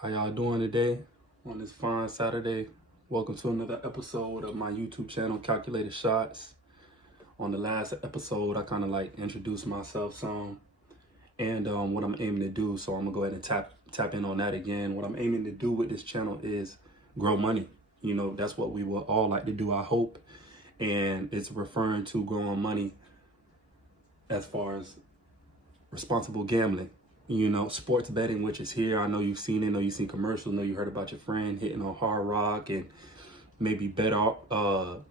How y'all doing today on this fine Saturday? Welcome to another episode of my YouTube channel, Calculated Shots. On the last episode, I kind of introduced myself some and what I'm aiming to do. So I'm gonna go ahead and tap in on that again. What I'm aiming to do with this channel is grow money. You know, that's what we will all like to do, I hope. And it's referring to growing money as far as responsible gambling. You know, sports betting, which is here. I know you've seen it. I know you've seen commercials. I know you heard about your friend hitting on Hard Rock and maybe BETR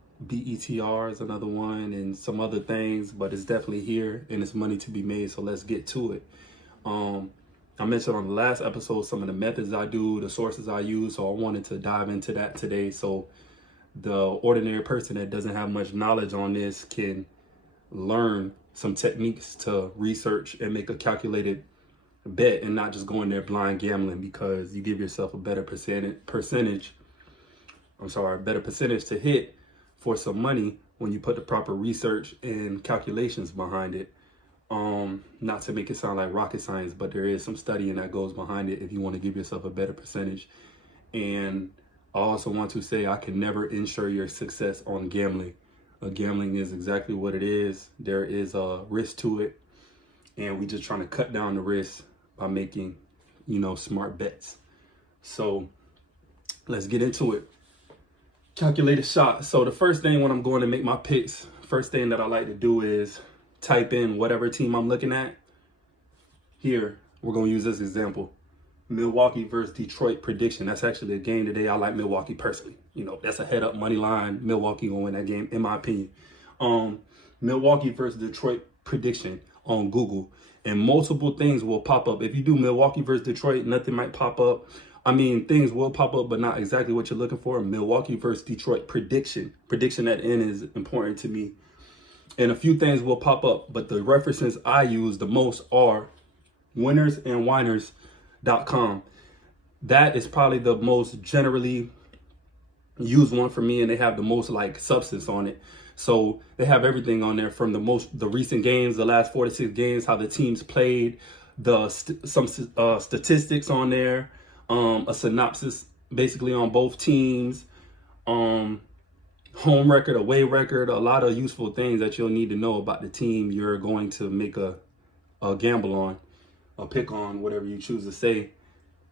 is another one and some other things, but it's definitely here and it's money to be made. So let's get to it. I mentioned on the last episode some of the methods I do, the sources I use. So I wanted to dive into that today. So the ordinary person that doesn't have much knowledge on this can learn some techniques to research and make a calculated bet and not just go in there blind gambling, because you give yourself a better percentage to hit for some money when you put the proper research and calculations behind it. Not to make it sound like rocket science, but there is some studying that goes behind it if you want to give yourself a better percentage. And I also want to say I can never ensure your success on gambling. Gambling is exactly what it is. There is a risk to it, and we just trying to cut down the risk by making, smart bets. So let's get into it. Calculated shot. So the first thing when I'm going to make my picks, first thing that I like to do is type in whatever team I'm looking at. Here, we're going to use this example. Milwaukee versus Detroit prediction. That's actually a game today. I like Milwaukee personally. That's a head up money line. Milwaukee gonna win that game, in my opinion. Milwaukee versus Detroit prediction on Google, and multiple things will pop up. If you do Milwaukee versus Detroit, nothing might pop up. I mean, things will pop up, but not exactly what you're looking for. Milwaukee versus Detroit prediction. Prediction at the end is important to me. And a few things will pop up, but the references I use the most are winnersandwhiners.com. That is probably the most generally used one for me, and they have the most substance on it. So they have everything on there from the recent games, the last 4 to 6 games, how the teams played, some statistics on there, a synopsis basically on both teams, home record, away record, a lot of useful things that you'll need to know about the team you're going to make a gamble on, a pick on, whatever you choose to say.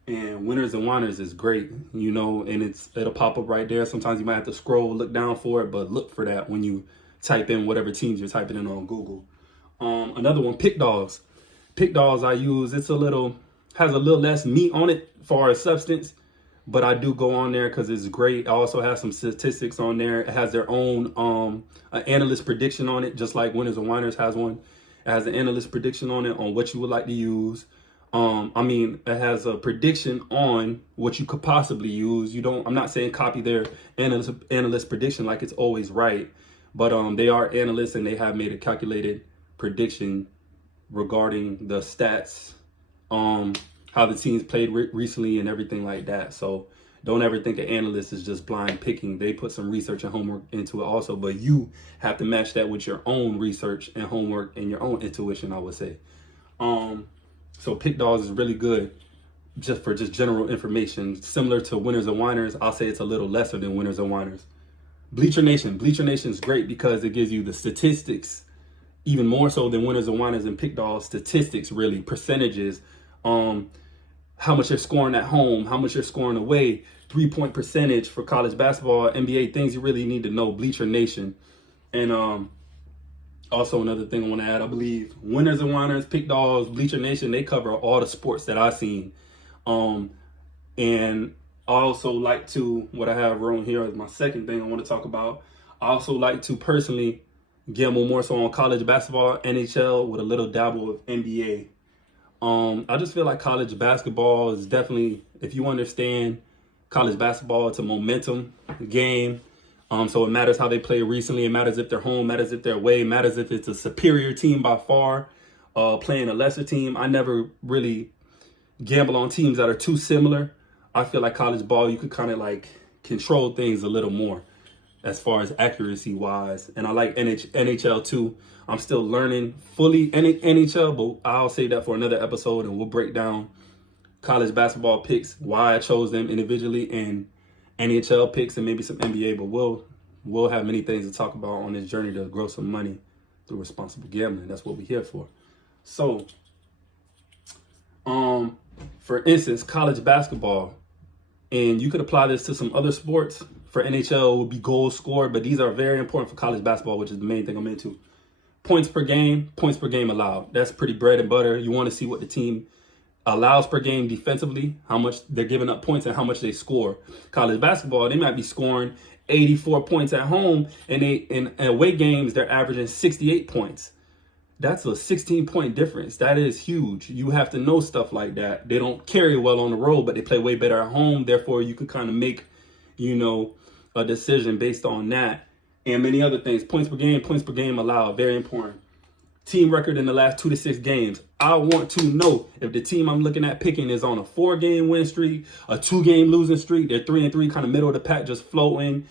And Winners and Whiners is great, and it'll pop up right there. Sometimes you might have to scroll, look down for it, but look for that when you type in whatever teams you're typing in on Google. Another one, Pick Dogs. Pick Dogs I use, has a little less meat on it as far as substance, but I do go on there because it's great. I also have some statistics on there. It has their own analyst prediction on it, just like Winners and Whiners has one. It has an analyst prediction on it on what you would like to use. It has a prediction on what you could possibly use. I'm not saying copy their analyst prediction like it's always right, but they are analysts and they have made a calculated prediction regarding the stats, how the teams played recently and everything like that. So don't ever think an analyst is just blind picking. They put some research and homework into it also, but you have to match that with your own research and homework and your own intuition, I would say. So Pick Dogs is really good just for general information. Similar to Winners and Whiners, I'll say it's a little lesser than Winners and Whiners. Bleacher Nation. Bleacher Nation is great because it gives you the statistics, even more so than Winners and Whiners and Pick Dogs. Statistics, really, percentages, how much you're scoring at home, how much you're scoring away, 3-point percentage for college basketball, NBA, things you really need to know. Bleacher Nation. And also, another thing I want to add, I believe Winners and Whiners, Pick Dogs, Bleacher Nation, they cover all the sports that I've seen. And I also like to, what I have written here is my second thing I want to talk about. I also like to personally gamble more so on college basketball, NHL, with a little dabble of NBA. I just feel like college basketball is definitely, if you understand college basketball, it's a momentum game. So it matters how they play recently. It matters if they're home, matters if they're away, matters if it's a superior team by far, playing a lesser team. I never really gamble on teams that are too similar. I feel like college ball, you could kind of control things a little more as far as accuracy wise. And I like NHL too. I'm still learning fully NHL, but I'll save that for another episode and we'll break down college basketball picks, why I chose them individually, and NHL picks, and maybe some NBA. But we'll have many things to talk about on this journey to grow some money through responsible gambling. That's what we're here for. So, for instance, college basketball, and you could apply this to some other sports. For NHL, it would be goals scored, but these are very important for college basketball, which is the main thing I'm into. Points per game allowed. That's pretty bread and butter. You want to see what the team allows per game defensively, how much they're giving up points and how much they score. College basketball, they might be scoring 84 points at home, and in away games, they're averaging 68 points. That's a 16-point difference. That is huge. You have to know stuff like that. They don't carry well on the road, but they play way better at home. Therefore, you could kind of make, a decision based on that. And many other things. Points per game allowed, very important. Team record in the last 2 to 6 games. I want to know if the team I'm looking at picking is on a 4-game win streak, a 2-game losing streak, they're 3-3, kind of middle of the pack, just floating.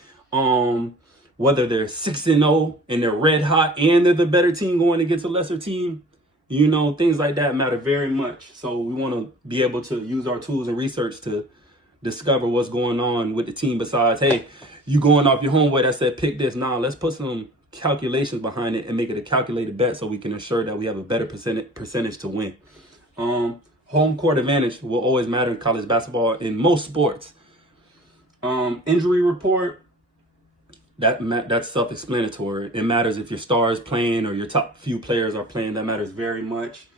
Whether they're 6-0 and they're red hot and they're the better team going against a lesser team, things like that matter very much. So we want to be able to use our tools and research to discover what's going on with the team besides, hey, you going off your homeboy that said pick this. Nah, let's put some calculations behind it and make it a calculated bet so we can ensure that we have a better percentage to win. Home court advantage will always matter in college basketball in most sports. Injury report, that's self-explanatory. It matters if your star is playing or your top few players are playing. That matters very much.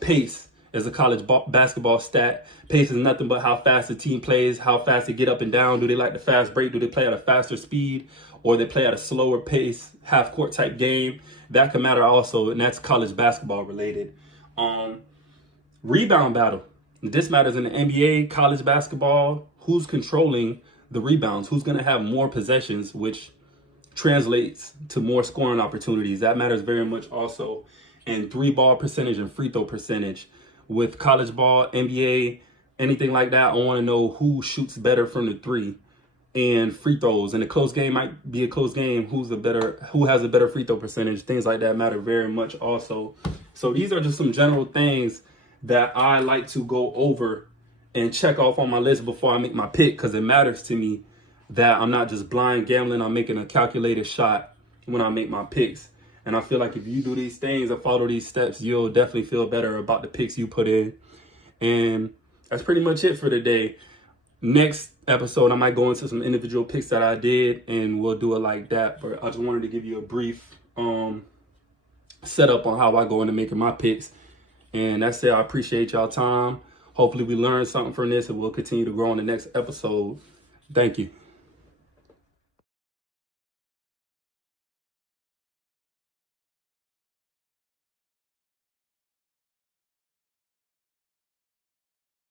Pace is a college basketball stat. Pace is nothing but how fast the team plays, how fast they get up and down. Do they like the fast break? Do they play at a faster speed? Or they play at a slower pace, half-court type game? That can matter also, and that's college basketball related. Rebound battle. This matters in the NBA, college basketball. Who's controlling the rebounds? Who's going to have more possessions, which translates to more scoring opportunities? That matters very much also. And 3-ball percentage and free throw percentage. With college ball, NBA, anything like that, I want to know who shoots better from the 3 and free throws. And a close game might be a close game. Who has a better free throw percentage? Things like that matter very much also. So these are just some general things that I like to go over and check off on my list before I make my pick, because it matters to me that I'm not just blind gambling. I'm making a calculated shot when I make my picks. And I feel like if you do these things and follow these steps, you'll definitely feel better about the picks you put in. And that's pretty much it for today. Next episode, I might go into some individual picks that I did, and we'll do it like that. But I just wanted to give you a brief setup on how I go into making my picks. And that's it. I appreciate y'all time. Hopefully we learned something from this, and we'll continue to grow on the next episode. Thank you.